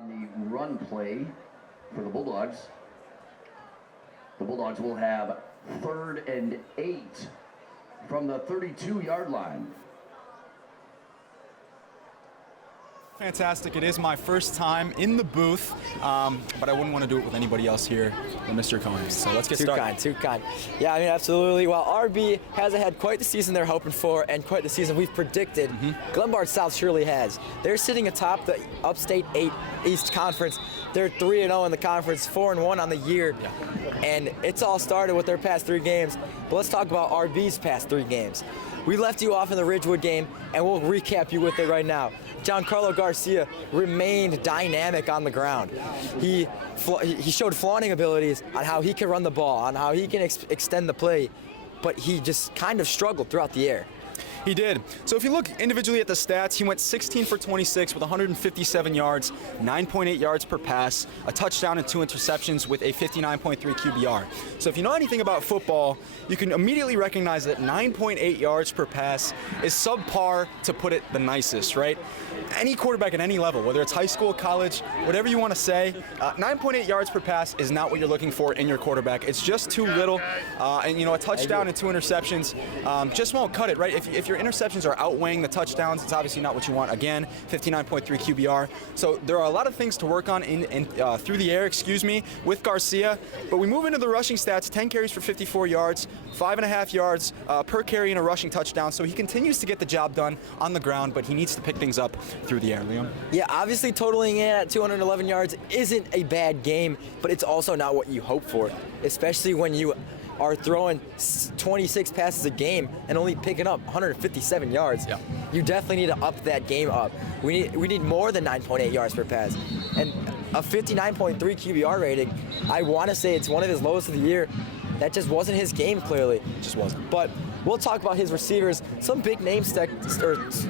On the run play for the Bulldogs. The Bulldogs will have 3rd and 8 from the 32-yard line. Fantastic. It is my first time in the booth, but I wouldn't want to do it with anybody else here than Mr. Cohen. So let's get started. Too kind. Yeah, I mean, absolutely. While RB hasn't had quite the season they're hoping for and quite the season we've predicted, Glenbard South surely has. They're sitting atop the Upstate 8 East Conference. They're 3-0 in the conference, 4-1 on the year, and it's all started with their past 3 games. But let's talk about RB's past 3 games. We left you off in the Ridgewood game, and we'll recap you with it right now. Giancarlo Garcia remained dynamic on the ground. He showed flaunting abilities on how he can run the ball, on how he can extend the play, but he just kind of struggled throughout the air. He did. So if you look individually at the stats, he went 16 for 26 with 157 yards, 9.8 yards per pass, a touchdown and 2 interceptions with a 59.3 QBR. So if you know anything about football, you can immediately recognize that 9.8 yards per pass is subpar, to put it the nicest, right? Any quarterback at any level, whether it's high school, college, whatever you want to say, 9.8 yards per pass is not what you're looking for in your quarterback. It's just too little, and a touchdown and 2 interceptions just won't cut it, right? If your interceptions are outweighing the touchdowns, it's obviously not what you want. Again, 59.3 QBR. So there are a lot of things to work on through the air, with Garcia. But we move into the rushing stats: 10 carries for 54 yards, 5.5 yards per carry and a rushing touchdown. So he continues to get the job done on the ground, but he needs to pick things up through the air. Liam? Yeah, obviously totaling in at 211 yards isn't a bad game, but it's also not what you hope for, especially when you are throwing 26 passes a game and only picking up 157 yards. Yeah. You definitely need to up that game up. We need more than 9.8 yards per pass. And a 59.3 QBR rating, I want to say it's one of his lowest of the year. That just wasn't his game, clearly. It just wasn't. But we'll talk about his receivers. Some big names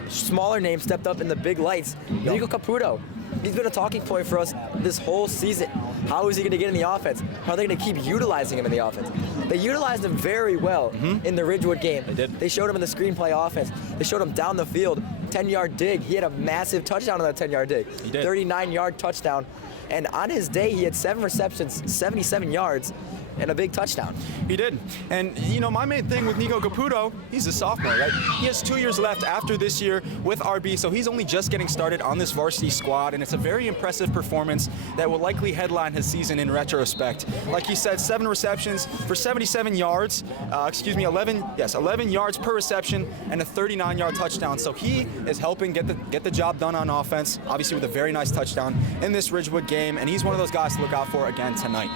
smaller names stepped up in the big lights. Nico Caputo, he's been a talking point for us this whole season. How is he going to get in the offense? How are they going to keep utilizing him in the offense? They utilized him very well in the Ridgewood game. They did. They showed him in the screenplay offense. They showed him down the field, 10-yard dig. He had a massive touchdown on that 10-yard dig. He did. 39-yard touchdown. And on his day, he had 7 receptions, 77 yards, and a big touchdown. He did. And, my main thing with Nico Caputo, he's a sophomore, right? He has 2 years left after this year with RB, so he's only just getting started on this varsity squad, and it's a very impressive performance that will likely headline his season in retrospect. Like he said, 7 receptions for 77 yards, 11 yards per reception, and a 39-yard touchdown. So he is helping get the job done on offense, obviously with a very nice touchdown in this Ridgewood game, and he's one of those guys to look out for again tonight.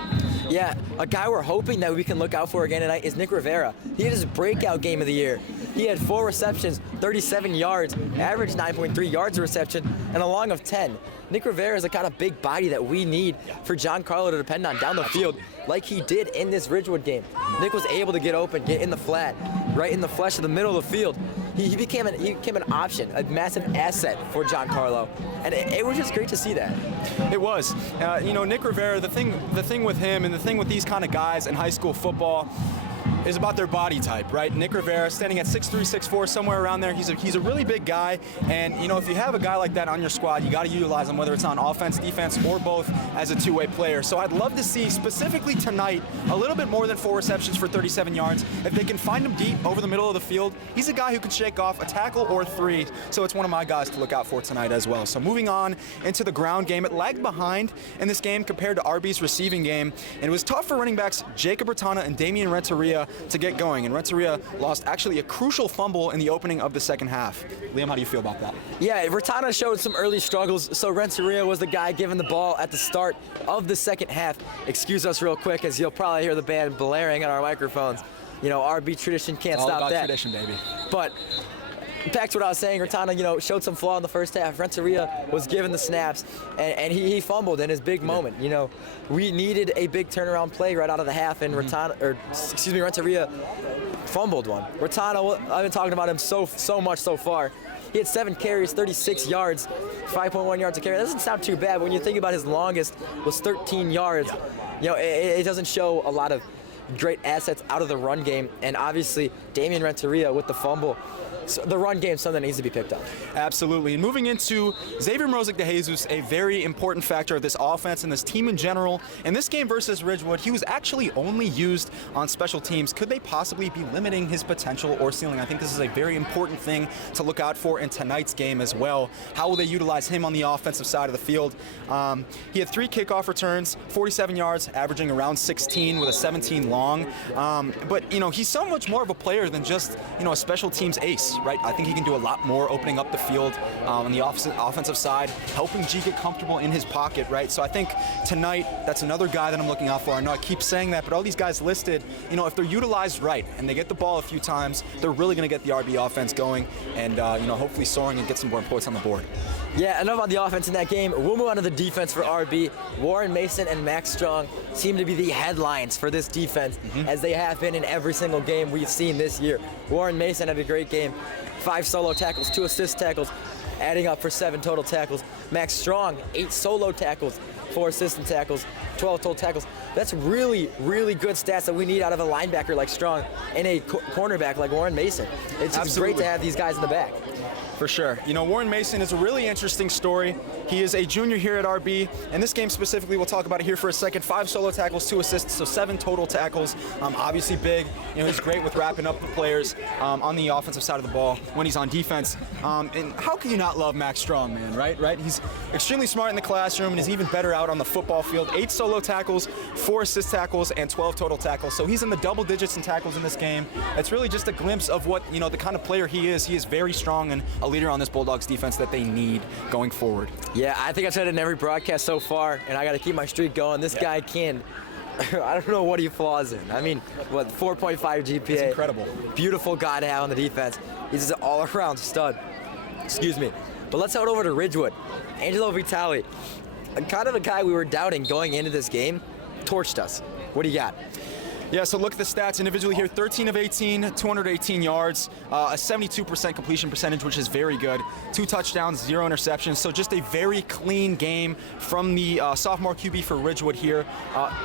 Yeah, a guy we're hoping that we can look out for again tonight is Nick Rivera. He had his breakout game of the year. He had 4 receptions, 37 yards, averaged 9.3 yards a reception, and a long of 10. Nick Rivera is the kind of big body that we need for Giancarlo to depend on down the field, like he did in this Ridgewood game. Nick was able to get open, get in the flat, right in the flesh of the middle of the field. He became an option, a massive asset for Giancarlo, and it was just great to see that. It was. Nick Rivera, the thing with him and the thing with these kind of guys in high school football is about their body type, right? Nick Rivera, standing at 6'3", 6'4", somewhere around there. He's a really big guy, and if you have a guy like that on your squad, you got to utilize him, whether it's on offense, defense, or both as a two-way player. So I'd love to see, specifically tonight, a little bit more than 4 receptions for 37 yards. If they can find him deep over the middle of the field, he's a guy who can shake off a tackle or 3. So it's one of my guys to look out for tonight as well. So moving on into the ground game, it lagged behind in this game compared to RB's receiving game, and it was tough for running backs Jacob Bertana and Damian Renteria to get going, and Renteria lost actually a crucial fumble in the opening of the second half. Liam, how do you feel about that? Yeah, Bertana showed some early struggles, so Renteria was the guy giving the ball at the start of the second half. Excuse us real quick, as you'll probably hear the band blaring on our microphones. RB tradition can't stop that. All about tradition, baby. But back to what I was saying, Bertana, showed some flaw in the first half. Renteria was given the snaps, and he fumbled in his big moment. We needed a big turnaround play right out of the half, and Renteria fumbled one. Bertana, I've been talking about him so much so far. He had 7 carries, 36 yards, 5.1 yards a carry. That doesn't sound too bad, but when you think about his longest was 13 yards, it doesn't show a lot of great assets out of the run game. And obviously, Damian Renteria with the fumble. the run game is something that needs to be picked up. Absolutely. And moving into Xavier Mrozek de Jesus, a very important factor of this offense and this team in general. In this game versus Ridgewood, he was actually only used on special teams. Could they possibly be limiting his potential or ceiling? I think this is a very important thing to look out for in tonight's game as well. How will they utilize him on the offensive side of the field? He had 3 kickoff returns, 47 yards, averaging around 16 with a 17 long. But, he's so much more of a player than just, a special teams ace, right? I think he can do a lot more opening up the field on the offensive side, helping G get comfortable in his pocket, right? So I think tonight, that's another guy that I'm looking out for. I know I keep saying that, but all these guys listed, if they're utilized right and they get the ball a few times, they're really going to get the RB offense going and, hopefully soaring and get some more points on the board. Yeah, enough about the offense in that game. We'll move on to the defense for RB. Warren Mason and Max Strong seem to be the headlines for this defense, as they have been in every single game we've seen this year. Warren Mason had a great game. 5 solo tackles, 2 assist tackles, adding up for 7 total tackles. Max Strong, 8 solo tackles, 4 assistant tackles, 12 total tackles. That's really, really good stats that we need out of a linebacker like Strong and a cornerback like Warren Mason. It's just great to have these guys in the back. For sure. Warren Mason is a really interesting story. He is a junior here at RB. In this game specifically, we'll talk about it here for a second. 5 solo tackles, 2 assists, so 7 total tackles. Obviously big. He's great with wrapping up the players on the offensive side of the ball when he's on defense. And how can you not love Max Strong, man, right? He's extremely smart in the classroom and is even better out on the football field. 8 solo tackles, 4 assist tackles, and 12 total tackles. So he's in the double digits in tackles in this game. It's really just a glimpse of what, the kind of player he is. He is very strong and a leader on this Bulldogs defense that they need going forward. Yeah, I think I've said it in every broadcast so far, and I got to keep my streak going. This guy can. I don't know what he flaws in. 4.5 GPA. It's incredible. Beautiful guy to have on the defense. He's just an all-around stud. Excuse me. But let's head over to Ridgewood. Angelo Vitale, kind of a guy we were doubting going into this game, torched us. What do you got? Yeah, so look at the stats individually here. 13 of 18, 218 yards, a 72% completion percentage, which is very good. 2 touchdowns, 0 interceptions. So just a very clean game from the sophomore QB for Ridgewood here.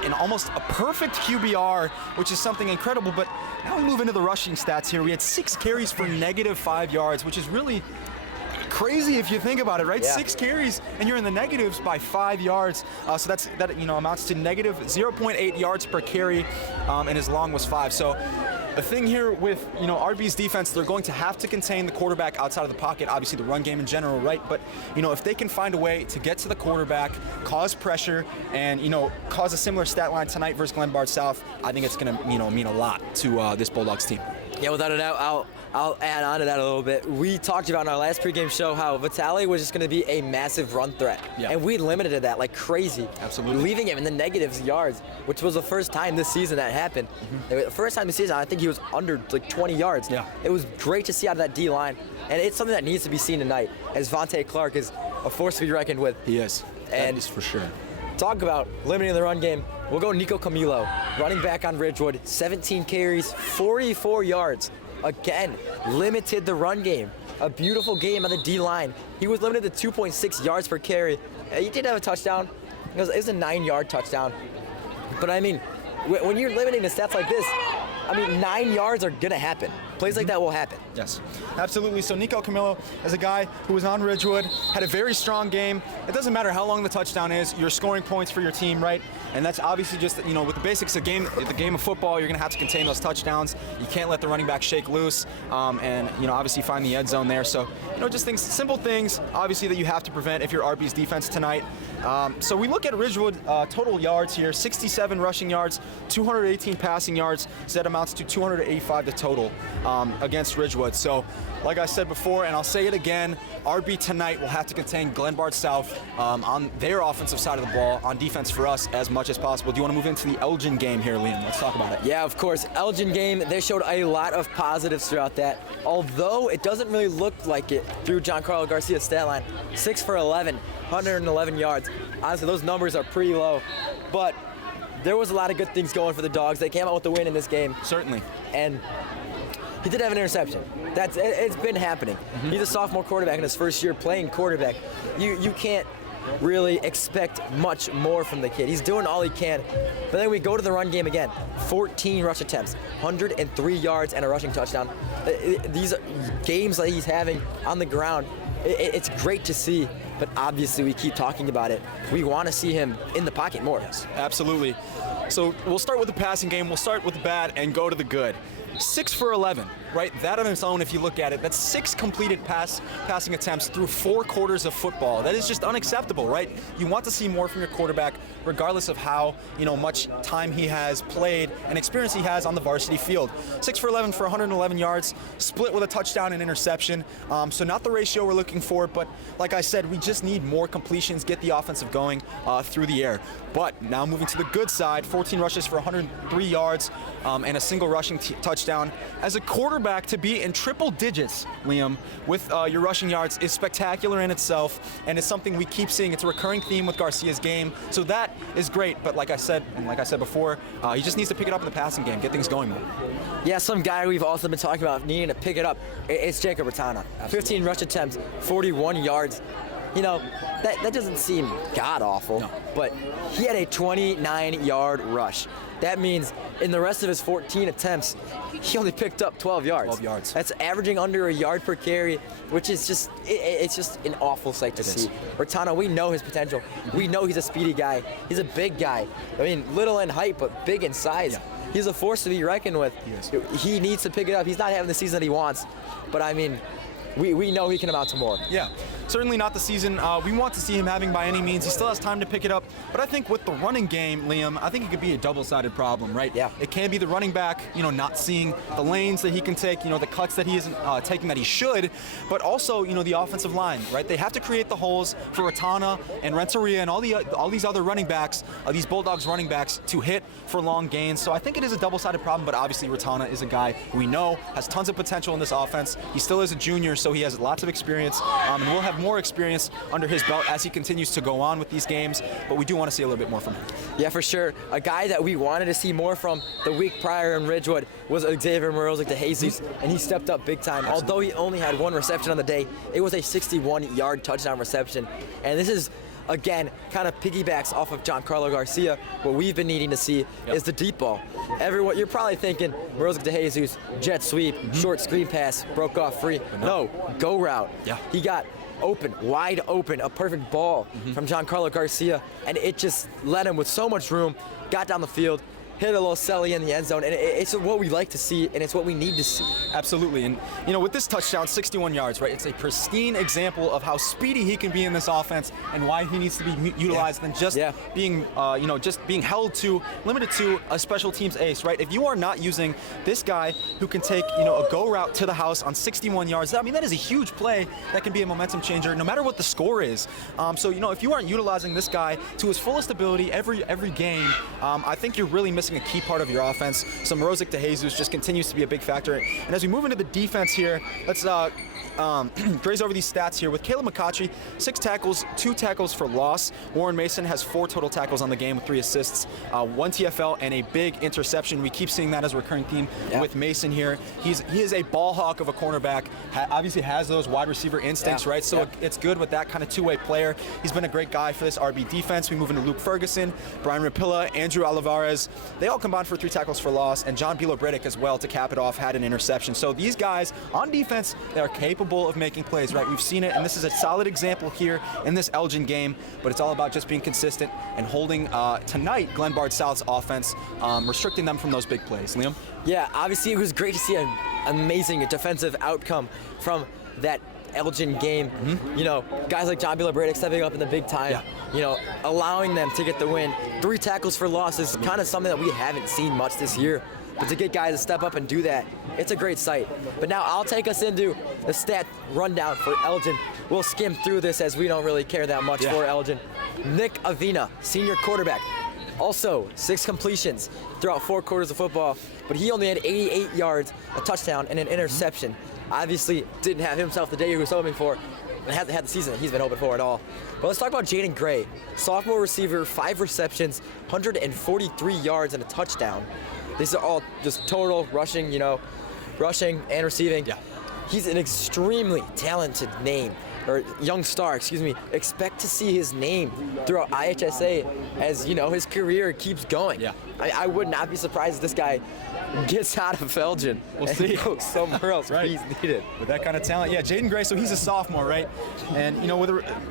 And almost a perfect QBR, which is something incredible. But now we move into the rushing stats here. We had 6 carries for -5 yards, which is really crazy if you think about it, right? Yeah. 6 carries and you're in the negatives by 5 yards. So that amounts to negative 0.8 yards per carry, and his long was 5. So the thing here with RB's defense, they're going to have to contain the quarterback outside of the pocket. Obviously the run game in general, right? But if they can find a way to get to the quarterback, cause pressure, and cause a similar stat line tonight versus Glenbard South, I think it's going to mean a lot to this Bulldogs team. Yeah, without a doubt, I'll add on to that a little bit. We talked about in our last pregame show how Vitale was just going to be a massive run threat. Yeah. And we limited that like crazy. Absolutely. Leaving him in the negatives yards, which was the first time this season that happened. The first time this season, I think he was under like 20 yards. Yeah. It was great to see out of that D-line. And it's something that needs to be seen tonight, as Vontae Clark is a force to be reckoned with. He is. And that is for sure. Talk about limiting the run game. We'll go Nico Camilo, running back on Ridgewood, 17 carries, 44 yards. Again, limited the run game. A beautiful game on the D-line. He was limited to 2.6 yards per carry. He did have a touchdown. It was a 9-yard touchdown. But when you're limiting the stats like this, 9 yards are going to happen. Plays like that will happen. Yes, absolutely. So Nico Camilo is a guy who was on Ridgewood, had a very strong game. It doesn't matter how long the touchdown is, you're scoring points for your team, right? And that's obviously just, with the basics of the game of football, you're going to have to contain those touchdowns. You can't let the running back shake loose and, obviously find the end zone there. So, just simple things, obviously, that you have to prevent if you're RB's defense tonight. So we look at Ridgewood total yards here, 67 rushing yards, 218 passing yards. So that amounts to 285 to total against Ridgewood. So like I said before, and I'll say it again, RB tonight will have to contain Glenbard South on their offensive side of the ball on defense for us as much as possible. Do you want to move into the Elgin game here, Liam? Let's talk about it. Yeah, of course. Elgin game, they showed a lot of positives throughout that, although it doesn't really look like it through Giancarlo Garcia's stat line. 6 for 11, 111 yards. Honestly, those numbers are pretty low, but there was a lot of good things going for the Dogs. They came out with the win in this game. Certainly. And he did have an interception. It's been happening. He's a sophomore quarterback in his first year playing quarterback. You can't really expect much more from the kid. He's doing all he can. But then we go to the run game again. 14 rush attempts, 103 yards, and a rushing touchdown. These games that he's having on the ground, it's great to see. But obviously, we keep talking about it. We want to see him in the pocket more. Yes, absolutely. So we'll start with the passing game. We'll start with the bad and go to the good. 6 for 11, right? That on its own, if you look at it, that's 6 completed passing attempts through 4 quarters of football. That is just unacceptable, right? You want to see more from your quarterback, regardless of how much time he has played and experience he has on the varsity field. 6 for 11 for 111 yards, split with a touchdown and interception. So not the ratio we're looking for, but like I said, we just need more completions, get the offensive going through the air. But now moving to the good side, 14 rushes for 103 yards and a single rushing touchdown. As a quarterback, to be in triple digits, Liam, with your rushing yards is spectacular in itself, and it's something we keep seeing. It's a recurring theme with Garcia's game, so that is great. But like I said before, he just needs to pick it up in the passing game, get things going more. Yeah, some guy we've also been talking about needing to pick it up. It's Jacob Ratana. 15 rush attempts, 41 yards. That doesn't seem god-awful, no. But he had a 29-yard rush. That means in the rest of his 14 attempts, he only picked up 12 yards. 12 yards. That's averaging under a yard per carry, which is just, it's just an awful sight to see. Ratana, we know his potential. We know he's a speedy guy. He's a big guy. I mean, little in height, but big in size. Yeah. He's a force to be reckoned with. He is. He needs to pick it up. He's not having the season that he wants, but I mean, we know he can amount to more. Yeah, certainly not the season we want to see him having by any means. He still has time to pick it up. But I think with the running game, Liam, I think it could be a double-sided problem, right? Yeah. It can be the running back, not seeing the lanes that he can take, the cuts that he isn't taking that he should, but also, the offensive line, right? They have to create the holes for Ratana and Renteria and all these other running backs, these Bulldogs running backs, to hit for long gains. So I think it is a double-sided problem, but obviously Ratana is a guy who we know has tons of potential in this offense. He still is a junior, so he has lots of experience, and will have more experience under his belt as he continues to go on with these games, but we do want to see a little bit more from him. Yeah, for sure. A guy that we wanted to see more from the week prior in Ridgewood was Xavier Morozic de Jesus, and he stepped up big time. Absolutely. Although he only had 1 reception on the day, it was a 61-yard touchdown reception, and this is, again, kind of piggybacks off of Giancarlo Garcia. What we've been needing to see is the deep ball. Everyone, you're probably thinking, Morozic de Jesus, jet sweep, short screen pass, broke off free. No, go route. Yeah. He got open, wide open, a perfect ball from Giancarlo Garcia, and it just led him with so much room, got down the field, hit a little celly in the end zone, and it's what we like to see, and it's what we need to see. Absolutely, and with this touchdown, 61 yards, right? It's a pristine example of how speedy he can be in this offense and why he needs to be utilized than just being, just being limited to a special teams ace, right? If you are not using this guy who can take, a go route to the house on 61 yards, I mean, that is a huge play that can be a momentum changer, no matter what the score is. So, if you aren't utilizing this guy to his fullest ability every game, I think you're really missing a key part of your offense. So Morozic de Jesus just continues to be a big factor. And as we move into the defense here, let's graze over these stats here. With Caleb McCautry, 6 tackles, 2 tackles for loss. Warren Mason has 4 total tackles on the game with 3 assists, 1 TFL, and a big interception. We keep seeing that as a recurring theme with Mason here. He is a ball hawk of a cornerback. Obviously has those wide receiver instincts, right? So it's good with that kind of two-way player. He's been a great guy for this RB defense. We move into Luke Ferguson, Brian Rapilla, Andrew Olivares. They all combined for 3 tackles for loss, and John Bilo-Bredick as well to cap it off had an interception. So these guys on defense, they are capable of making plays, right? We've seen it, and this is a solid example here in this Elgin game, but it's all about just being consistent and holding, tonight, Glenbard South's offense, restricting them from those big plays. Liam? Yeah, obviously it was great to see an amazing defensive outcome from that Elgin game. Guys like John Bilo-Bredick stepping up in the big time, allowing them to get the win. 3 tackles for loss is kind of something that we haven't seen much this year. But to get guys to step up and do that, it's a great sight. But now I'll take us into the stat rundown for Elgin. We'll skim through this as we don't really care that much for Elgin. Nick Avina, senior quarterback. Also, 6 completions throughout 4 quarters of football, but he only had 88 yards, a touchdown, and an interception. Obviously, didn't have himself the day he was hoping for, and hasn't had the season that he's been hoping for at all. But let's talk about Jaden Gray. Sophomore receiver, 5 receptions, 143 yards, and a touchdown. These are all just total rushing, rushing and receiving. Yeah. He's an extremely talented name. young star, expect to see his name throughout IHSA as, his career keeps going. Yeah. I would not be surprised if this guy gets out of Elgin and goes somewhere else where he's needed. With that kind of talent. Yeah, Jaden Gray, so he's a sophomore, right? And,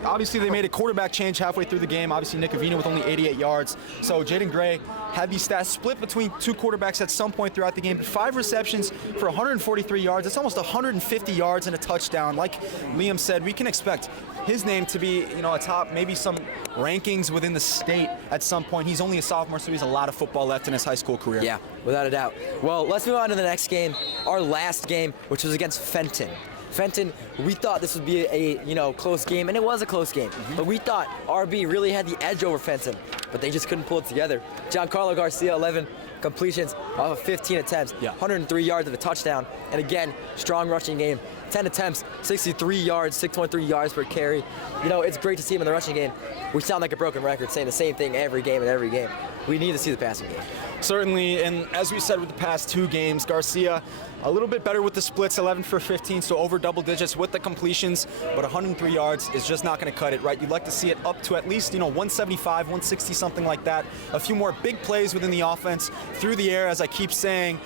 obviously they made a quarterback change halfway through the game. Obviously Nick Avina with only 88 yards. So Jaden Gray had these stats split between two quarterbacks at some point throughout the game. 5 receptions for 143 yards. It's almost 150 yards and a touchdown. Like Liam said, we can expect his name to be, atop maybe some rankings within the state at some point. He's only a sophomore, so he has a lot of football left in his high school career. Yeah, without a doubt. Well, let's move on to the next game, our last game, which was against Fenton. Fenton, we thought this would be a close game, and it was a close game. But we thought RB really had the edge over Fenton, but they just couldn't pull it together. Giancarlo Garcia, 11 completions off of 15 attempts, 103 yards and a touchdown. And again, strong rushing game. 10 attempts, 63 yards, 6.3 yards per carry. It's great to see him in the rushing game. We sound like a broken record saying the same thing every game and every game. We need to see the passing game. Certainly, and as we said with the past 2 games, Garcia a little bit better with the splits, 11 for 15, so over double digits with the completions, but 103 yards is just not going to cut it, right? You'd like to see it up to at least, 175, 160, something like that. A few more big plays within the offense through the air, as I keep saying.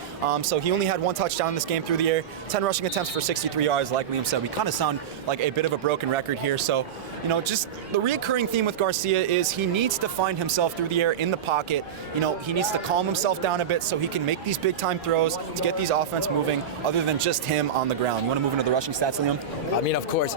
So he only had 1 touchdown in this game through the air, 10 rushing attempts for 63 yards, like Liam said. We kind of sound like a bit of a broken record here. So, just the reoccurring theme with Garcia is he needs to find himself through the air in the pocket. He needs to calm himself down a bit so he can make these big time throws to get these offense moving, other than just him on the ground. You want to move into the rushing stats, Liam? Of course.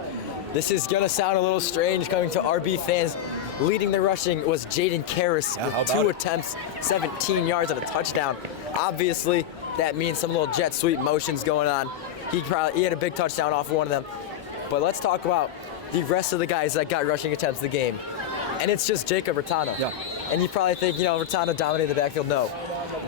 This is going to sound a little strange coming to RB fans. Leading the rushing was Jaden Karras with 2 attempts, 17 yards and a touchdown. Obviously, that means some little jet sweep motions going on. He had a big touchdown off of one of them. But let's talk about the rest of the guys that got rushing attempts in the game. And it's just Jacob Ratana. Yeah. And you probably think, Ratana dominated the backfield. No.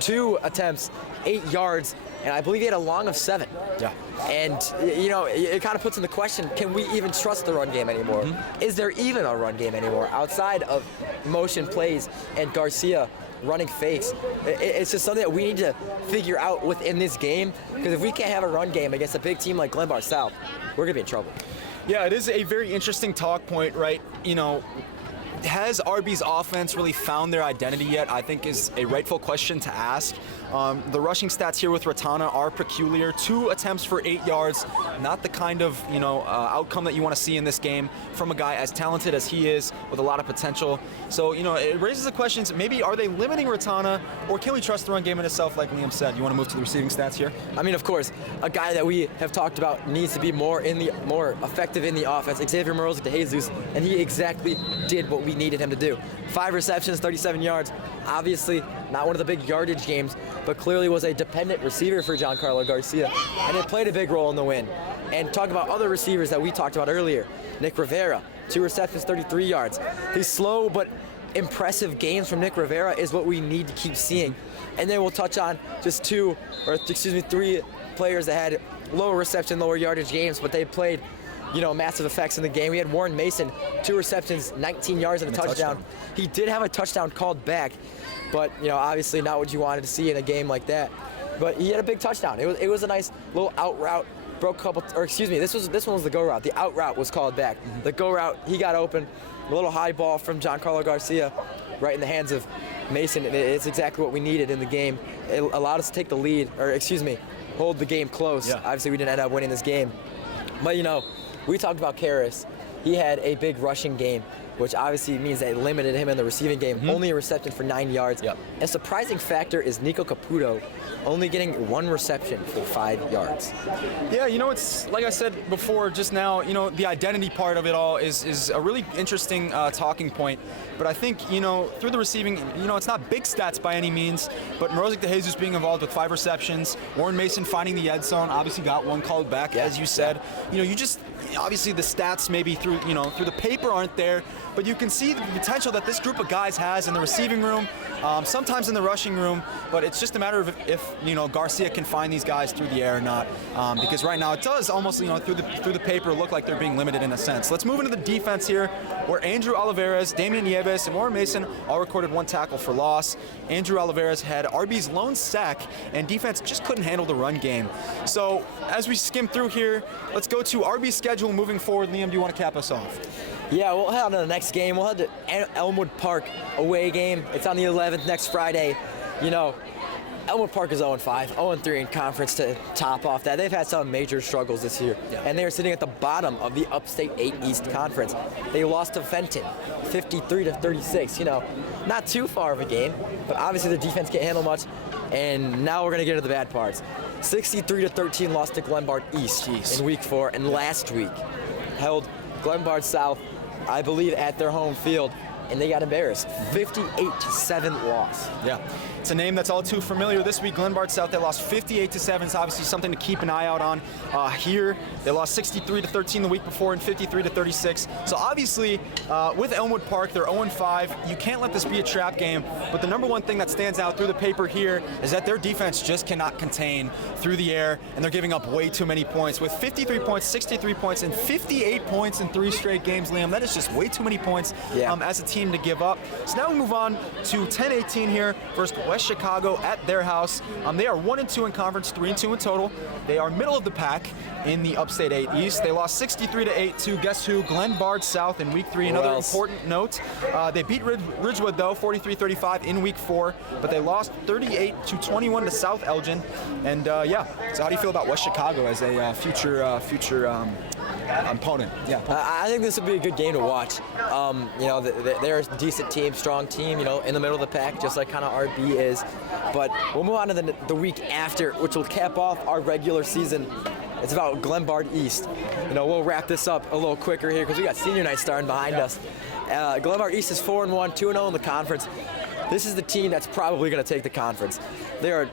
2 attempts, 8 yards, and I believe he had a long of 7. Yeah. And, it kind of puts into question, can we even trust the run game anymore? Is there even a run game anymore outside of motion plays and Garcia running fakes? It's just something that we need to figure out within this game, because if we can't have a run game against a big team like Glenbard South, we're going to be in trouble. Yeah, it is a very interesting talk point, right? Has RB's offense really found their identity yet? I think is a rightful question to ask. The rushing stats here with Ratana are peculiar. 2 attempts for 8 yards, not the kind of outcome that you want to see in this game from a guy as talented as he is with a lot of potential. So it raises the questions. Maybe are they limiting Ratana, or can we trust the run game in itself? Like Liam said, you want to move to the receiving stats here? Of course, a guy that we have talked about needs to be more effective in the offense. Xavier Morozic de Jesus, and he exactly did what we needed him to do. 5 receptions, 37 yards. Obviously, not one of the big yardage games, but clearly was a dependent receiver for Giancarlo Garcia, and it played a big role in the win. And talk about other receivers that we talked about earlier. Nick Rivera, 2 receptions, 33 yards. These slow but impressive games from Nick Rivera is what we need to keep seeing. And then we'll touch on just 3 players that had lower reception, lower yardage games, but they played massive effects in the game. We had Warren Mason, 2 receptions, 19 yards and a touchdown. He did have a touchdown called back, but obviously not what you wanted to see in a game like that. But he had a big touchdown. It was a nice little out route. Broke a couple, this one was the go route. The out route was called back. The go route, he got open. A little high ball from Giancarlo Garcia, right in the hands of Mason. It's exactly what we needed in the game. It allowed us to take the lead, hold the game close. Yeah. Obviously, we didn't end up winning this game. But we talked about Karras. He had a big rushing game, which obviously means they limited him in the receiving game. Only a reception for 9 yards. Yep. A surprising factor is Nico Caputo only getting 1 reception for 5 yards. Yeah, it's like I said before just now, the identity part of it all is a really interesting talking point. But I think, through the receiving, it's not big stats by any means, but Morozic de Jesus being involved with 5 receptions, Warren Mason finding the end zone, obviously got 1 called back, as you said. You just, obviously the stats maybe through the paper aren't there, but you can see the potential that this group of guys has in the receiving room, sometimes in the rushing room, but it's just a matter of if Garcia can find these guys through the air or not, because right now it does almost through the paper look like they're being limited in a sense. Let's move into the defense here, where Andrew Oliveras, Damian Nieves, and Warren Mason all recorded 1 tackle for loss. Andrew Oliveras had RB's lone sack, and defense just couldn't handle the run game. So as we skim through here, let's go to RB's schedule moving forward. Liam, do you want to cap us off? Yeah, we'll head on to the next game. We'll head to Elmwood Park away game. It's on the 11th next Friday. Elmwood Park is 0-5, 0-3 in conference to top off that. They've had some major struggles this year, and they're sitting at the bottom of the Upstate 8 East Conference. They lost to Fenton, 53-36. Not too far of a game, but obviously the defense can't handle much. And now we're going to get to the bad parts. 63-13 lost to Glenbard East in week 4, and last week held Glenbard South, I believe, at their home field, and they got embarrassed. 58-7 loss. Yeah. It's a name that's all too familiar. This week, Glenbard South, they lost 58-7. It's obviously something to keep an eye out on. Here, they lost 63-13 the week before and 53-36. So obviously, with Elmwood Park, they're 0-5. You can't let this be a trap game. But the number one thing that stands out through the paper here is that their defense just cannot contain through the air, and they're giving up way too many points. With 53 points, 63 points, and 58 points in 3 straight games, Liam, that is just way too many points as a team to give up. So now we move on to 10-18 here versus West Chicago at their house. They are 1-2 in conference, 3-2 in total. They are middle of the pack in the Upstate 8 East. They lost 63-8 to, guess who, Glenbard South in week 3. Another important note, they beat Ridgewood though, 43-35 in week 4, but they lost 38-21 to South Elgin. And so how do you feel about West Chicago as a future opponent? Yeah. I think this would be a good game to watch. They're a decent team, strong team, in the middle of the pack, just like kind of RB is. But we'll move on to the week after, which will cap off our regular season. It's about Glenbard East. We'll wrap this up a little quicker here because we got senior night starting behind us. Glenbard East is 4-1, 2-0 in the conference. This is the team that's probably going to take the conference. They have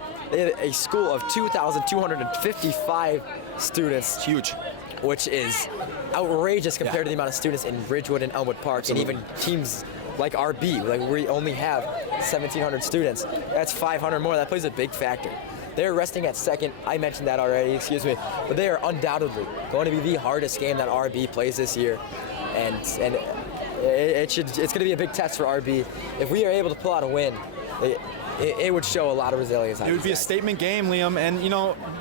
a school of 2,255 students. It's huge. Which is outrageous compared to the amount of students in Ridgewood and Elmwood Park. Absolutely. And even teams like RB, we only have 1,700 students. That's 500 more. That plays a big factor. They're resting at second. I mentioned that already, but they are undoubtedly going to be the hardest game that RB plays this year. And it's going to be a big test for RB. If we are able to pull out a win, it would show a lot of resilience. It would be a statement game, Liam. And,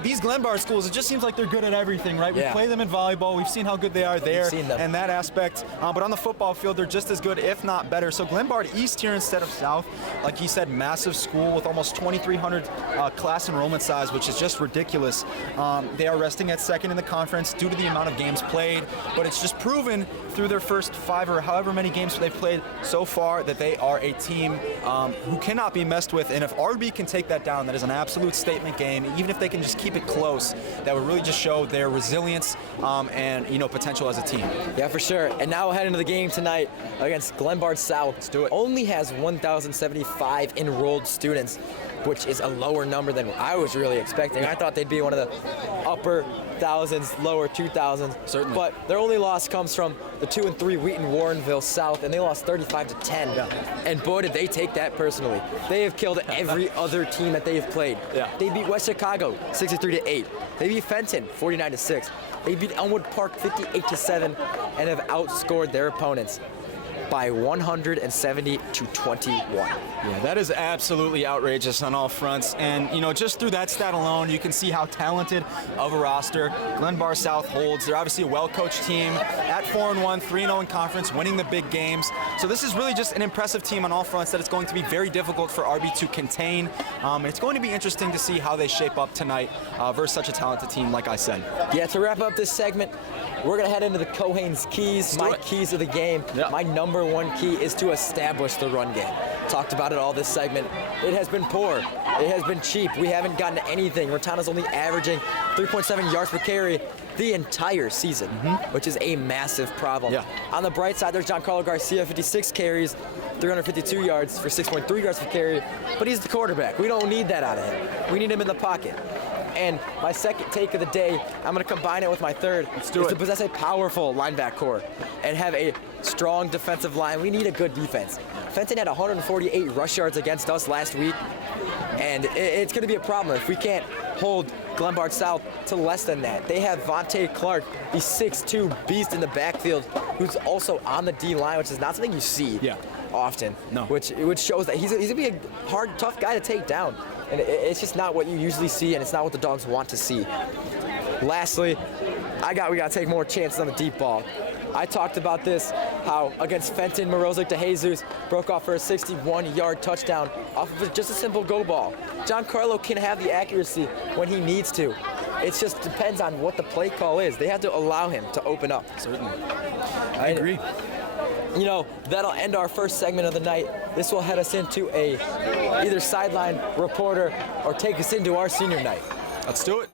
these Glenbard schools, it just seems like they're good at everything, right? We play them in volleyball. We've seen how good they are there and that aspect. But on the football field, they're just as good, if not better. So Glenbard East here instead of South, like he said, massive school with almost 2,300 class enrollment size, which is just ridiculous. They are resting at second in the conference due to the amount of games played. But it's just proven through their first 5 or however many games they've played so far that they are a team who cannot be messed with. And if RB can take that down, that is an absolute statement game. Even if they can just keep it close, that would really just show their resilience and potential as a team. Yeah, for sure. And now we'll head into the game tonight against Glenbard South. Let's do it. Only has 1,075 enrolled students, which is a lower number than I was really expecting. I thought they'd be one of the upper thousands, lower 2,000s. Certainly. But their only loss comes from the 2-3 Wheaton Warrenville South, and they lost 35-10. Yeah. And boy, did they take that personally. They have killed every other team that they have played. Yeah. They beat West Chicago 63-8. They beat Fenton 49-6. They beat Elmwood Park 58-7 and have outscored their opponents by 170-21. Yeah, that is absolutely outrageous on all fronts. And, just through that stat alone, you can see how talented of a roster Glenbard South holds. They're obviously a well-coached team at 4-1, 3-0 in conference, winning the big games. So this is really just an impressive team on all fronts that it's going to be very difficult for RB to contain. And it's going to be interesting to see how they shape up tonight versus such a talented team, like I said. Yeah, to wrap up this segment, we're going to head into the Keohane's keys. My keys of the game. Yeah. My number one key is to establish the run game. Talked about it all this segment. It has been poor. It has been cheap. We haven't gotten anything. Ratana's only averaging 3.7 yards per carry the entire season, which is a massive problem. Yeah. On the bright side, there's Giancarlo Garcia, 56 carries, 352 yards for 6.3 yards per carry, but he's the quarterback. We don't need that out of him. We need him in the pocket. And my second take of the day, I'm going to combine it with my third. Let's do it. To possess a powerful linebacker core and have a strong defensive line. We need a good defense. Fenton had 148 rush yards against us last week, and it's going to be a problem if we can't hold Glenbard South to less than that. They have Vontae Clark, the 6'2" beast in the backfield, who's also on the D-line, which is not something you see often. No. Which shows that he's going to be a hard, tough guy to take down. And it's just not what you usually see, and it's not what the Dogs want to see. Lastly, we got to take more chances on the deep ball. I talked about this, how against Fenton, Morozic DeJesus broke off for a 61-yard touchdown off of just a simple go ball. Giancarlo can have the accuracy when he needs to. It just depends on what the play call is. They have to allow him to open up. Certainly. I agree. You know, that'll end our first segment of the night. This will head us into a either sideline reporter or take us into our senior night. Let's do it.